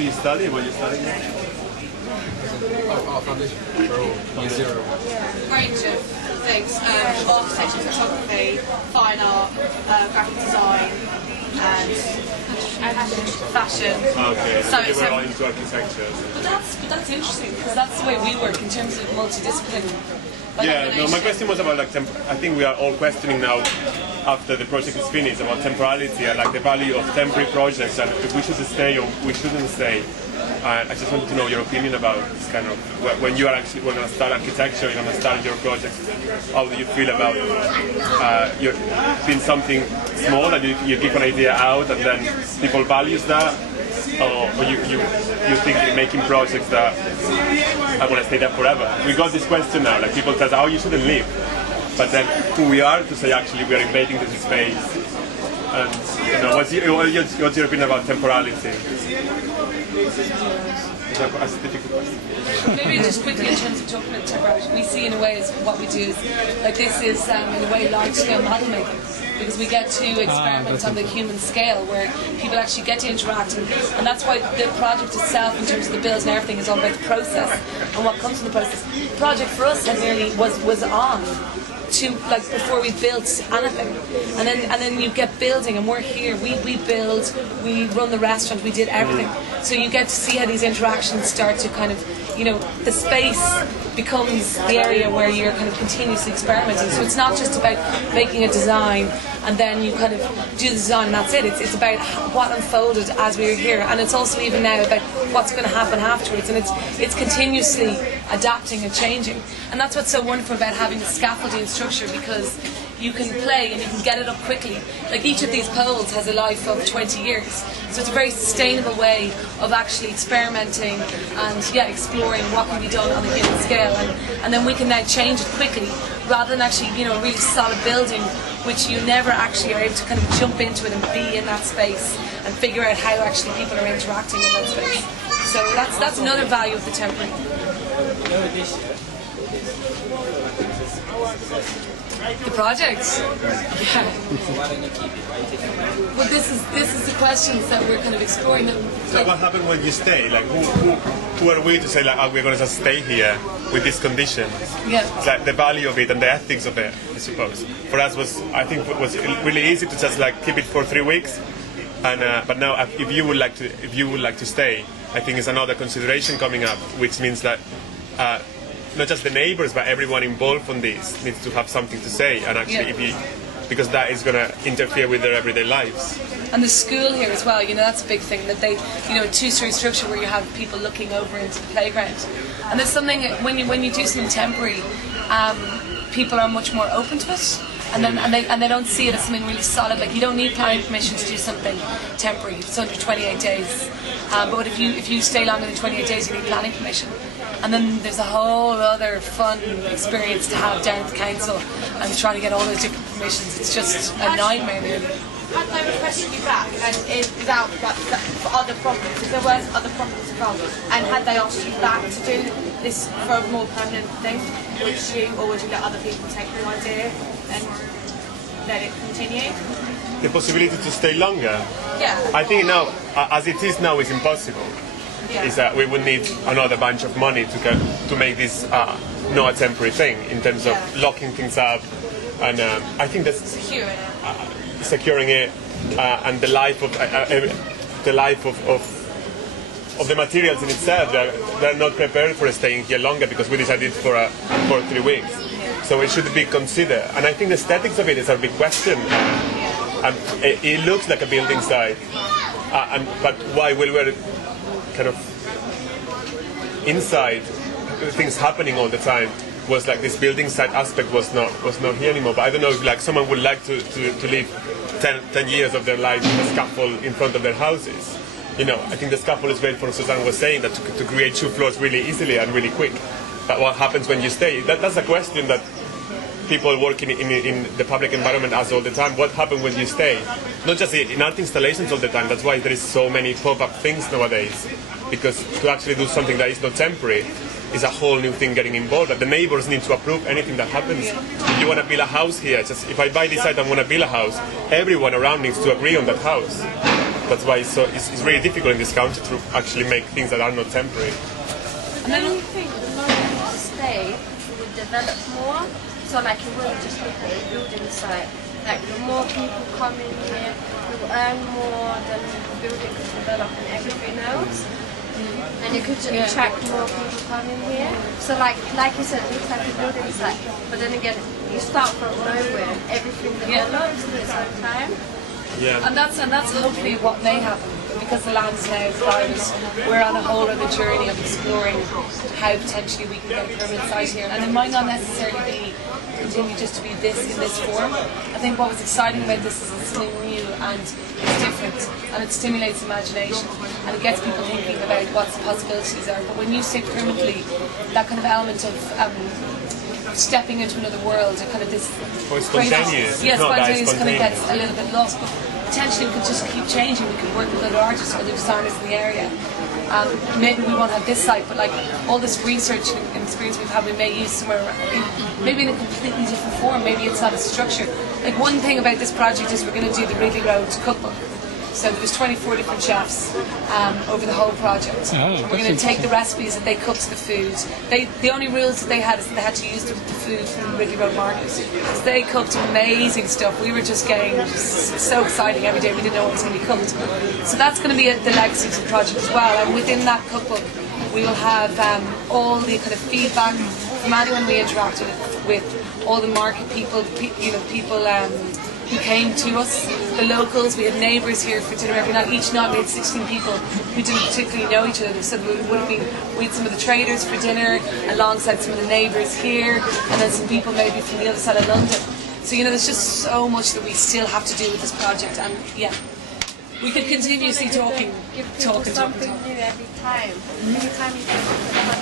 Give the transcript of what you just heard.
do you study? What are you studying? Art foundation for year zero. Range of things: architecture, photography, fine art, graphic design, and fashion. Okay, So you were all into architecture. But that's interesting because that's the way we work in terms of multidisciplinary. Yeah, no, my question was about like I think we are all questioning now after the project is finished about temporality and like the value of temporary projects and if we should stay or we shouldn't stay. I just wanted to know your opinion about this kind of when you are actually going to start architecture, you're going to start your project. How do you feel about your being something small and you give an idea out and then people values that, or you think you're making projects that are going to stay there forever? We got this question now, like people tell us, oh, you shouldn't leave, but then who we are to say actually we are invading this space. And you know, what's your opinion about temporality? That's a difficult question. Maybe just quickly in terms of talking about temporality, we see in a way is what we do is like this is in a way large-scale model making because we get to experiment on the human scale where people actually get to interact and that's why the project itself in terms of the builds and everything is all about the process and what comes from the process. The project for us had nearly was on to like before we built anything, and then you get building, and we're here. We build, we run the restaurant, we did everything. So you get to see how these interactions start to kind of, you know, the space becomes the area where you're kind of continuously experimenting. So it's not just about making a design and then you kind of do the design and that's it. It's about what unfolded as we were here, and it's also even now about what's going to happen afterwards, and it's continuously adapting and changing. And that's what's so wonderful about having a scaffolding structure, because you can play and you can get it up quickly. Like each of these poles has a life of 20 years. So it's a very sustainable way of actually experimenting and exploring what can be done on a given scale. And then we can now change it quickly rather than actually, you know, a really solid building which you never actually are able to kind of jump into it and be in that space and figure out how actually people are interacting in that space. So that's another value of the temporary. The project? Yeah. Well, this is the questions that we're kind of exploring. So what happened when you stay? Like who are we to say like, oh, we're going to just stay here with these conditions? Yeah. It's like the value of it and the ethics of it, I suppose. For us I think it was really easy to just like keep it for 3 weeks. And but now if you would like to stay, I think it's another consideration coming up, which means that not just the neighbors but everyone involved on this needs to have something to say, and actually because that is going to interfere with their everyday lives. And the school here as well, you know, that's a big thing, that they, you know, a two-story structure where you have people looking over into the playground. And there's something, when you do something temporary, people are much more open to it. And then and they don't see it as something really solid. Like you don't need planning permission to do something temporary. It's under 28 days. But if you stay longer than 28 days, you need planning permission. And then there's a whole other fun experience to have down at the council and trying to get all those different permissions. It's just a nightmare, really. Had they requested you back and without like for other properties, if there were other properties involved, and had they asked you back to do this for a more permanent thing, would you let other people take the idea and let it continue? The possibility to stay longer? Yeah. I think now, as it is now, is impossible. Yeah. Is that we would need another bunch of money to make this not a temporary thing in terms of locking things up, and I think that's securing it and the life of the materials in itself. They're not prepared for staying here longer because we decided for 3 weeks. So it should be considered, and I think the aesthetics of it is a big question. And it looks like a building site, but while we were kind of inside, things happening all the time, was like this building site aspect was not here anymore. But I don't know if like someone would like to live 10 years of their life with a scaffold in front of their houses. You know, I think the scaffold is great, for Suzanne was saying, that to create 2 floors really easily and really quick. But what happens when you stay? That's a question that people working in the public environment ask all the time. What happens when you stay? Not just in art installations all the time. That's why there is so many pop-up things nowadays. Because to actually do something that is not temporary is a whole new thing getting involved. That the neighbors need to approve anything that happens. If you want to build a house here, just if I buy this site and want to build a house, everyone around needs to agree on that house. That's why it's really difficult in this country to actually make things that are not temporary. And then I think the longer you stay, it will develop more. So like you won't just look at the building site. Like the more people come in here, you will earn more, then the building could develop and everything else. And it could attract more people coming here. So like you said, it looks like a building site. But then again, you start from nowhere and everything develops in its own time. Yeah. And that's hopefully what may happen, because the land's now private. We're on a whole other journey of exploring how potentially we can get a permanent site here, and it might not necessarily continue just to be this in this form. I think what was exciting about this is it's something new and it's different, and it stimulates imagination and it gets people thinking about what the possibilities are. But when you say permanently, that kind of element of stepping into another world, or kind of this spontaneous. Yes, spontaneous kind of gets a little bit lost, but potentially we could just keep changing. We could work with other artists, other designers in the area. Maybe we won't have this site, but like all this research and experience we've had, we may use somewhere maybe in a completely different form. Maybe it's not a structure. Like one thing about this project is we're going to do the Ridley Road cookbook. So there's 24 different chefs over the whole project. We're going to take the recipes that they cooked the food. The only rules that they had is that they had to use the food from the Ridley Road Market. So they cooked amazing stuff. We were just getting so exciting every day. We didn't know what was going to be cooked. So that's going to be the legacy to the project as well. And within that cookbook, we will have all the kind of feedback from anyone we interacted with, all the market people, people who came to us, the locals. We had neighbours here for dinner every night. Each night we had 16 people who didn't particularly know each other. So we had some of the traders for dinner alongside some of the neighbours here, and then some people maybe from the other side of London. So there's just so much that we still have to do with this project, and yeah, we could continuously talking. Give people something new every time. Every time you come to the